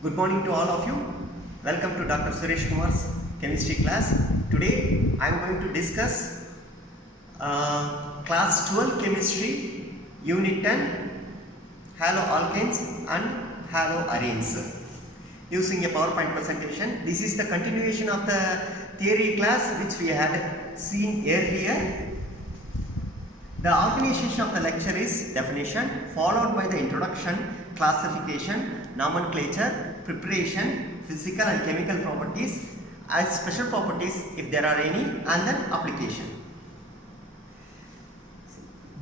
Good morning to all of you. Welcome to Dr. Suresh Kumar's chemistry class. Today I am going to discuss class 12 chemistry unit 10 haloalkanes and haloarenes using a PowerPoint presentation. This is the continuation of the theory class which we had seen earlier. The organization of the lecture is definition followed by the introduction, classification, nomenclature, preparation, physical and chemical properties, as special properties if there are any, and then application.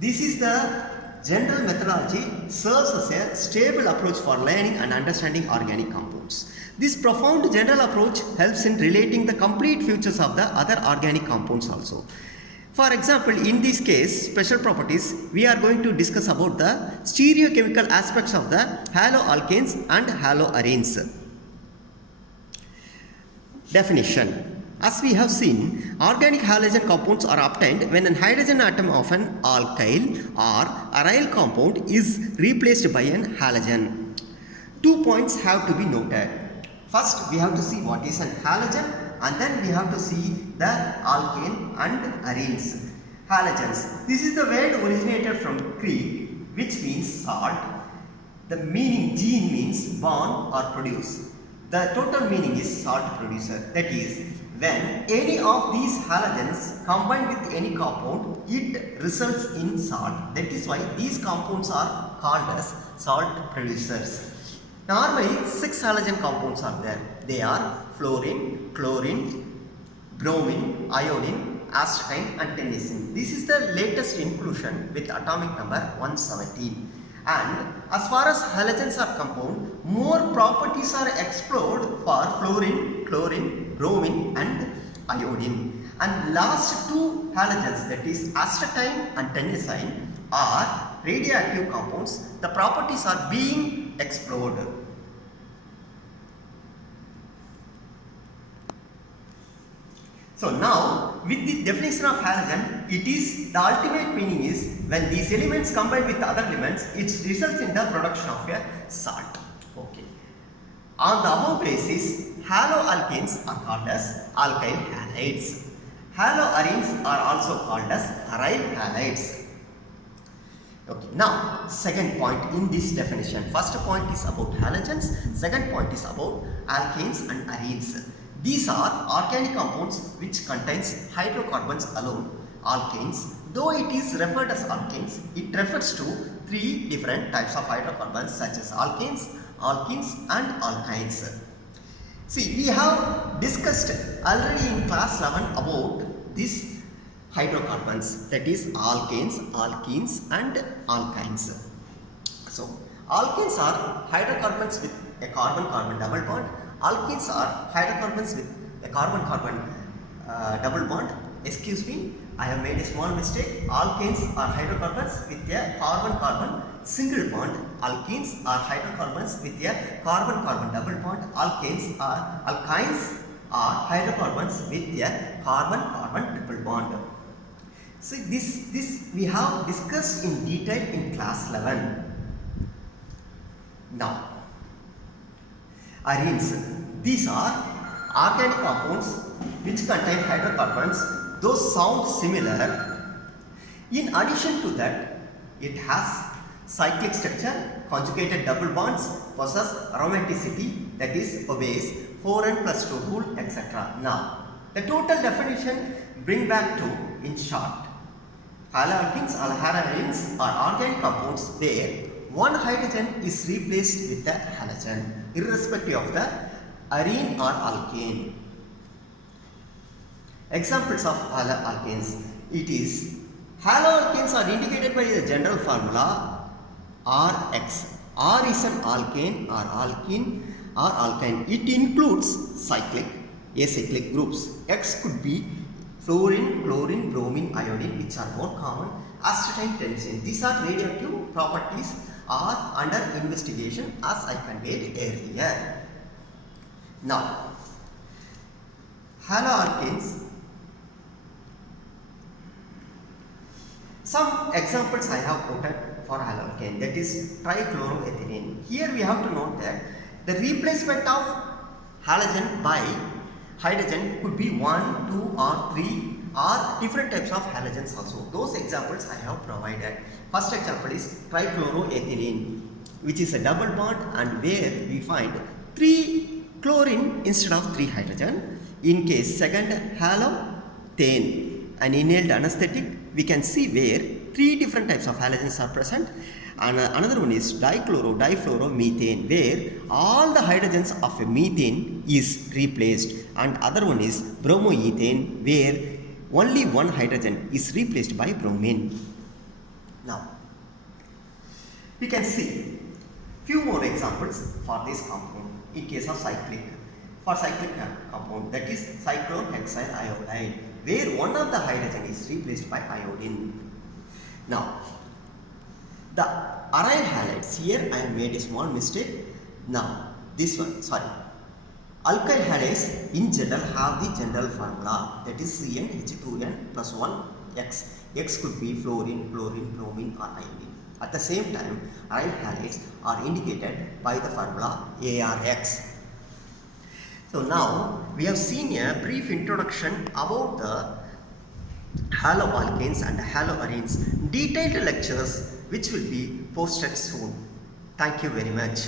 This is the general methodology serves as a stable approach for learning and understanding organic compounds. This profound general approach helps in relating the complete features of the other organic compounds also. For example, in this case, special properties, we are going to discuss about the stereochemical aspects of the haloalkanes and haloarenes. Definition. As we have seen, organic halogen compounds are obtained when a hydrogen atom of an alkyl or aryl compound is replaced by an halogen. 2 points have to be noted. First, we have to see what is an halogen, and then we have to see the alkane and arenes. Halogens. This is the word originated from Greek, which means salt. The meaning gene means born or produce. The total meaning is salt producer. That is, when any of these halogens combine with any compound, it results in salt. That is why these compounds are called as salt producers. Normally, 6 halogen compounds are there. They are fluorine, chlorine, bromine, iodine, astatine and tennessine. This is the latest inclusion with atomic number 117. And as far as halogens are concerned, more properties are explored for fluorine, chlorine, bromine and iodine. And last 2 halogens, that is astatine and tennessine, are radioactive compounds. The properties are being explored. So now, with the definition of halogen, it is the ultimate meaning is when these elements combine with other elements, it results in the production of a salt. Okay. On the above basis, haloalkanes are called as alkyl halides. Haloarenes are also called as aryl halides. Okay. Now, second point in this definition. First point is about halogens. Second point is about alkanes and arenes. These are organic compounds which contains hydrocarbons alone. Alkanes, though it is referred as alkanes, it refers to 3 different types of hydrocarbons such as alkanes, alkenes and alkynes. See, we have discussed already in class 11 about these hydrocarbons, that is alkanes, alkenes and alkynes. So, alkanes are hydrocarbons with a carbon-carbon double bond. Alkenes are hydrocarbons with a carbon-carbon double bond. Excuse me, I have made a small mistake. Alkanes are hydrocarbons with a carbon-carbon single bond. Alkenes are hydrocarbons with a carbon-carbon double bond. Alkynes are hydrocarbons with a carbon-carbon triple bond. So this we have discussed in detail in class 11. Now, arenes. These are organic compounds which contain hydrocarbons. Those sound similar. In addition to that, it has cyclic structure, conjugated double bonds, possess aromaticity, that is obeys 4n plus 2 rule, etc. Now, the total definition bring back to in short. Haloalkenes or haloarenes are organic compounds where one hydrogen is replaced with a halogen, irrespective of the arene or alkane. Examples of haloalkanes. It is haloalkanes are indicated by the general formula Rx. R is an alkane or alkene or alkyne. It includes cyclic, acyclic groups. X could be fluorine, chlorine, bromine, iodine, which are more common. Astatine, tennessine. These are radioactive properties are under investigation as I conveyed earlier. Now, haloalkanes. Some examples I have quoted for haloalkane, that is trichloroethylene. Here we have to note that The replacement of halogen by hydrogen could be 1, 2 or 3 or different types of halogens also. Those examples I have provided. First example is trichloroethylene, which is a double bond and where we find 3 chlorine instead of 3 hydrogen. In case second halothane, an inhaled anesthetic, we can see where 3 different types of halogens are present. And another one is difluoromethane, where all the hydrogens of a methane is replaced, and other one is bromoethane, where only one hydrogen is replaced by bromine. Now we can see few more examples for this compound in case of cyclic. For cyclic compound, that is cyclohexyl iodide, where one of the hydrogen is replaced by iodine. Now the aryl halides, here I have made a small mistake. Now this one, alkyl halides in general have the general formula, that is CnH2n plus 1 X. X could be fluorine, chlorine, bromine or iodine. At the same time, aryl halides are indicated by the formula ARX. So now we have seen a brief introduction about the haloalkanes and haloarenes. Detailed lectures which will be posted soon. Thank you very much.